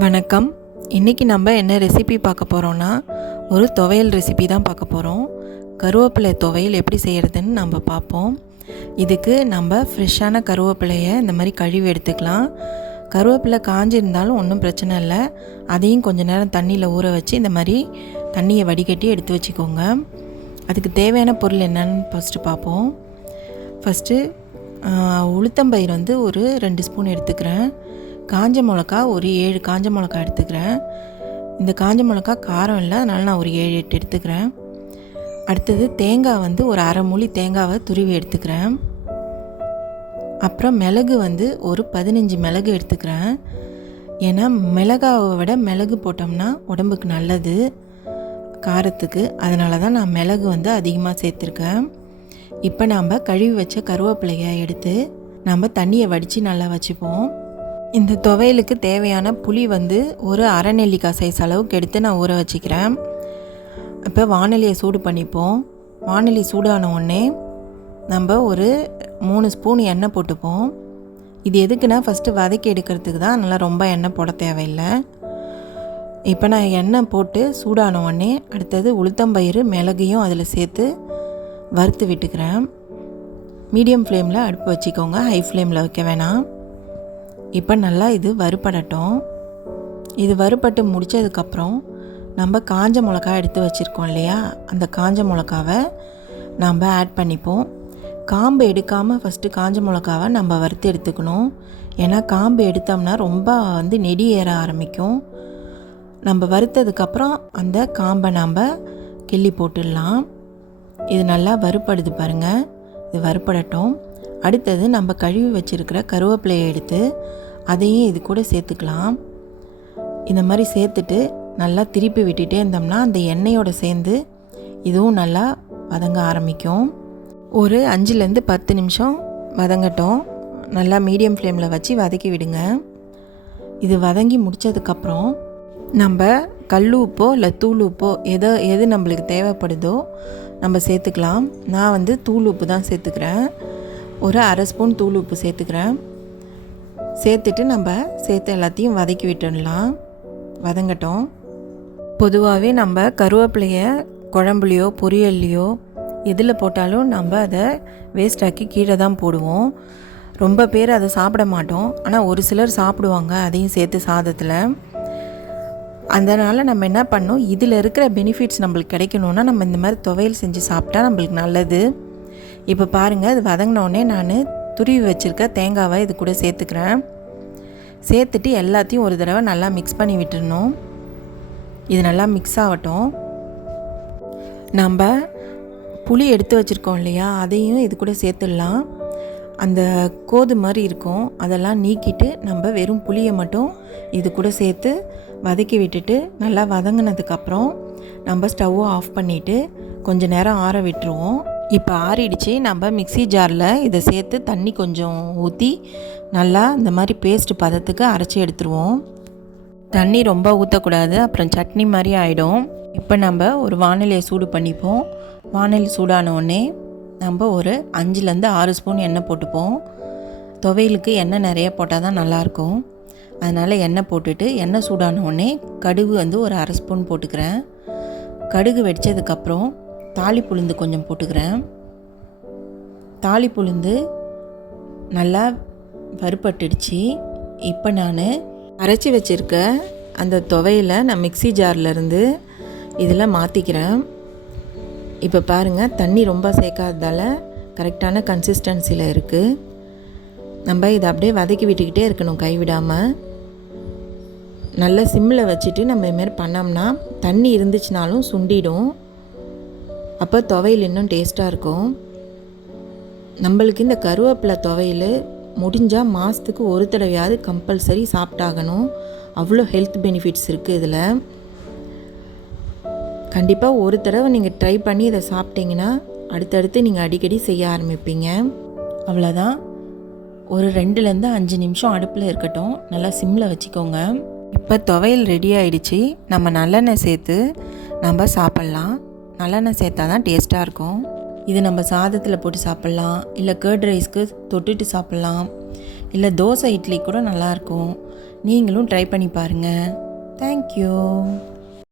வணக்கம். இன்றைக்கி நம்ம என்ன ரெசிபி பார்க்க போகிறோன்னா, ஒரு துவையல் ரெசிபி தான் பார்க்க போகிறோம். கருவேப்பிலை துவையல் எப்படி செய்கிறதுன்னு நம்ம பார்ப்போம். இதுக்கு நம்ம ஃப்ரெஷ்ஷான கருவேப்பிலையை இந்த மாதிரி கழுவி எடுத்துக்கலாம். கருவேப்பிலை காஞ்சிருந்தாலும் ஒன்றும் பிரச்சனை இல்லை. அதையும் கொஞ்சம் நேரம் தண்ணியில் ஊற வச்சு இந்த மாதிரி தண்ணியை வடிகட்டி எடுத்து வச்சுக்கோங்க. அதுக்கு தேவையான பொருள் என்னன்னு ஃபஸ்ட்டு பார்ப்போம். ஃபஸ்ட்டு உளுத்தம்பயிர் ஒரு 2 ஸ்பூன் எடுத்துக்கிறேன். காஞ்ச மிளகா ஒரு 7 காஞ்ச மிளகா எடுத்துக்கிறேன். இந்த காஞ்ச மிளகா காரம் இல்லை, அதனால் நான் ஒரு 7-8 எடுத்துக்கிறேன். அடுத்தது தேங்காய் ஒரு அரை மூலி தேங்காவை துருவி எடுத்துக்கிறேன். அப்புறம் மிளகு ஒரு 15 மிளகு எடுத்துக்கிறேன். ஏன்னா மிளகாவை விட மிளகு போட்டோம்னா உடம்புக்கு நல்லது காரத்துக்கு, அதனால தான் நான் மிளகு அதிகமாக சேர்த்துருக்கேன். இப்போ நாம் கழுவி வச்ச கருவேப்பிலையை எடுத்து நம்ம தண்ணியை வடித்து நல்லா வச்சுப்போம். இந்த துவையலுக்கு தேவையான புளி ஒரு அரை நெல்லிக்காய் சைஸ் அளவுக்கு எடுத்து நான் ஊற வச்சுக்கிறேன். இப்போ வாணலியை சூடு பண்ணிப்போம். வாணலி சூடான உடனே நம்ம ஒரு 3 ஸ்பூன் எண்ணெய் போட்டுப்போம். இது எதுக்குன்னா ஃபஸ்ட்டு வதக்கி எடுக்கிறதுக்கு தான், அதனால் ரொம்ப எண்ணெய் போட தேவையில்லை. இப்போ நான் எண்ணெய் போட்டு சூடான உடனே அடுத்தது உளுத்தம்பயிறு மிளகையும் அதில் சேர்த்து வறுத்து விட்டுக்கிறேன். மீடியம் ஃப்ளேமில் அடுப்பு வச்சுக்கோங்க, ஹை ஃப்ளேமில் வைக்க வேணாம். இப்போ நல்லா இது வறுபடட்டும். இது வறுபட்டு முடித்ததுக்கப்புறம் நம்ம காஞ்ச மிளகா எடுத்து வச்சுருக்கோம் இல்லையா, அந்த காஞ்ச மிளகாவை நம்ம ஆட் பண்ணிப்போம். காம்பு எடுக்காமல் ஃபஸ்ட்டு காஞ்ச மிளகாவை நம்ம வறுத்து எடுத்துக்கணும். ஏன்னா காம்பு எடுத்தோம்னா ரொம்ப நெடி ஏற ஆரம்பிக்கும். நம்ம வறுத்ததுக்கப்புறம் அந்த காம்பை நம்ம கிள்ளி போட்டுடலாம். இது நல்லா வறுபடுது பாருங்கள், இது வறுபடட்டும். அடுத்தது நம்ம கழுவி வச்சுருக்கிற கருவேப்பிலையை எடுத்து அதையும் இது கூட சேர்த்துக்கலாம். இந்த மாதிரி சேர்த்துட்டு நல்லா திருப்பி விட்டுட்டே இருந்தோம்னா அந்த எண்ணெயோடு சேர்ந்து இதுவும் நல்லா வதங்க ஆரம்பிக்கும். ஒரு 5-10 நிமிஷம் வதங்கட்டும். நல்லா மீடியம் ஃப்ளேமில் வச்சு வதக்கி விடுங்க. இது வதங்கி முடித்ததுக்கப்புறம் நம்ம கல் உப்போ இல்லை தூள் உப்போ எது நம்மளுக்கு தேவைப்படுதோ நம்ம சேர்த்துக்கலாம். நான் தூள் உப்பு தான் சேர்த்துக்கிறேன். ஒரு அரை ஸ்பூன் தூள் உப்பு சேர்த்துக்கிறேன். சேர்த்துட்டு நம்ம சேர்த்து எல்லாத்தையும் வதக்கி விட்டுடலாம். வதங்கட்டும். பொதுவாகவே நம்ம கருவேப்பிலையை குழம்புலையோ பொரியல்லையோ எதில் போட்டாலும் நம்ம அதை வேஸ்டாக்கி கீழே தான் போடுவோம். ரொம்ப பேர் அதை சாப்பிட மாட்டோம், ஆனால் ஒரு சிலர் சாப்பிடுவாங்க அதையும் சேர்த்து சாதத்தில். அதனால் நம்ம என்ன பண்ணோம், இதில் இருக்கிற பெனிஃபிட்ஸ் நம்மளுக்கு கிடைக்கணுன்னா நம்ம இந்த மாதிரி துவையல் செஞ்சு சாப்பிட்டா நம்மளுக்கு நல்லது. இப்போ பாருங்கள், அது வதங்கினோடனே நான் துருவி வச்சுருக்க தேங்காவை இது கூட சேர்த்துக்கிறேன். சேர்த்துட்டு எல்லாத்தையும் ஒரு தடவை நல்லா மிக்ஸ் பண்ணி விட்டுடணும். இது நல்லா மிக்ஸ் ஆகட்டும். நம்ம புளி எடுத்து வச்சுருக்கோம் இல்லையா, அதையும் இது கூட சேர்த்துடலாம். அந்த கோது மாதிரி இருக்கும், அதெல்லாம் நீக்கிட்டு நம்ம வெறும் புளியை மட்டும் இது கூட சேர்த்து வதக்கி விட்டுட்டு நல்லா வதங்கினதுக்கப்புறம் நம்ம ஸ்டவ்வை ஆஃப் பண்ணிவிட்டு கொஞ்சம் நேரம் ஆற விட்டுருவோம். இப்போ ஆறிடுச்சு. நம்ம மிக்ஸி ஜாரில் இதை சேர்த்து தண்ணி கொஞ்சம் ஊற்றி நல்லா இந்த மாதிரி பேஸ்ட் பதத்துக்கு அரைச்சி எடுத்துருவோம். தண்ணி ரொம்ப ஊற்றக்கூடாது, அப்புறம் சட்னி மாதிரி ஆகிடும். இப்போ நம்ம ஒரு வாணலியை சூடு பண்ணிப்போம். வாணலி சூடான உடனே நம்ம ஒரு 5-6 ஸ்பூன் எண்ணெய் போட்டுப்போம். துவையலுக்கு எண்ணெய் நிறைய போட்டால் தான் நல்லாயிருக்கும். அதனால் எண்ணெய் போட்டுட்டு எண்ணெய் சூடான உடனே கடுகு ஒரு அரை ஸ்பூன் போட்டுக்கிறேன். கடுகு வெடித்ததுக்கப்புறம் தாளிப்புளுந்து கொஞ்சம் போட்டுக்கிறேன். தாளிப்புளுந்து நல்லா வறுபட்டுடுச்சு. இப்போ நான் அரைச்சி வச்சுருக்க அந்த துவையலை நான் மிக்ஸி ஜார்லேருந்து இதில் மாற்றிக்கிறேன். இப்போ பாருங்கள், தண்ணி ரொம்ப சேர்க்காததால் கரெக்டான கன்சிஸ்டன்சியில் இருக்குது. நம்ம இதை அப்படியே வதக்கி விட்டுக்கிட்டே இருக்கணும் கைவிடாமல். நல்ல சிம்மில் வச்சுட்டு நம்ம இதுமாரி பண்ணோம்னா தண்ணி இருந்துச்சுனாலும் சுண்டிடும். அப்போ துவையல் இன்னும் டேஸ்ட்டாக இருக்கும். நம்மளுக்கு இந்த கருவேப்பிலை துவையல் முடிஞ்சால் மாதத்துக்கு ஒரு தடவையாவது கம்பல்சரி சாப்பிட்டாகணும். அவ்வளோ ஹெல்த் பெனிஃபிட்ஸ் இருக்குது இதில். கண்டிப்பாக ஒரு தடவை நீங்கள் ட்ரை பண்ணி இதை சாப்பிட்டீங்கன்னா அடுத்தடுத்து நீங்கள் அடிக்கடி செய்ய ஆரம்பிப்பீங்க. அவ்வளோதான். ஒரு 2-5 நிமிஷம் அடுப்பில் இருக்கட்டும். நல்லா சிம்மில் வச்சுக்கோங்க. இப்போ துவையல் ரெடி ஆகிடுச்சு. நம்ம நல்லெண்ணெய் சேர்த்து நம்ம சாப்பிட்லாம். நல்லெண்ணெய் சேர்த்தா தான் டேஸ்ட்டாக இருக்கும். இது நம்ம சாதத்தில் போட்டு சாப்பிட்லாம், இல்லை கர்ட் ரைஸ்க்கு தொட்டுட்டு சாப்பிட்லாம், இல்லை தோசை இட்லி கூட நல்லாயிருக்கும். நீங்களும் ட்ரை பண்ணி பாருங்கள். தேங்க்யூ.